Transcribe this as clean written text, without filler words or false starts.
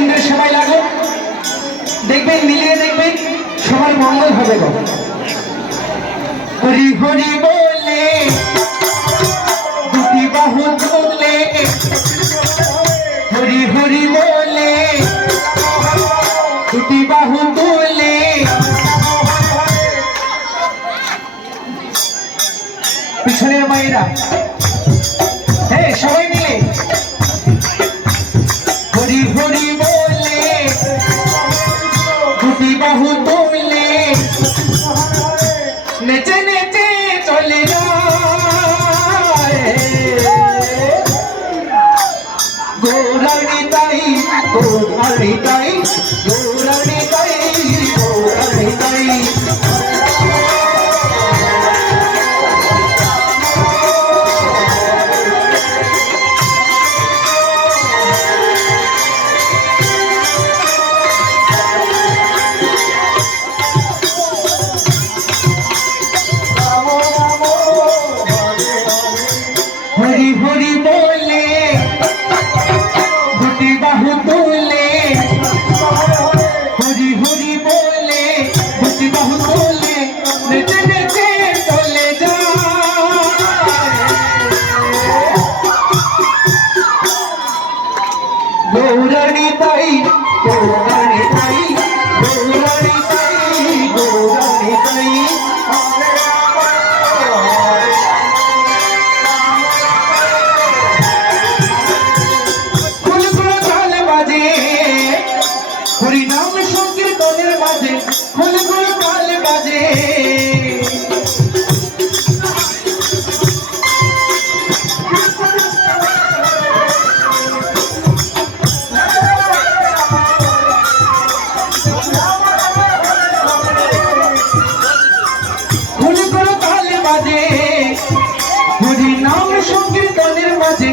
গোবিন্দের সেবায় লাগুন, দেখবেন মিলিয়ে দেখবেন সবার মঙ্গল হবে গো। হরি হরি বলে দুটি বাহু তুলে, হরি হরি বলে দুটি বাহু তুলে, পিছনের মায়েরা হ্যাঁ সবাই মিলে হরি হরি বলে দুটি বাহু তুলে, নেচে নেচে চলে যায় গৌরাণী তাই, গৌরাণী তাই, গৌরাণী তাই, গৌরাণী তাই। হরি হরি বলে দুটি বাহু তুলে, হরি হরি বলে দুটি বাহু তুলে, নেচে নেচে চলে যায় গৌরাণী তাই, গৌরাণী তাই, গৌরাণী তাই, গৌরাণী তাই। হরিনাম সংকীর্তনের মাঝে ফুল ফুল কাল বাজে, ফুল ফুল কাল বাজে, হরিনাম সংকীর্তনের মাঝে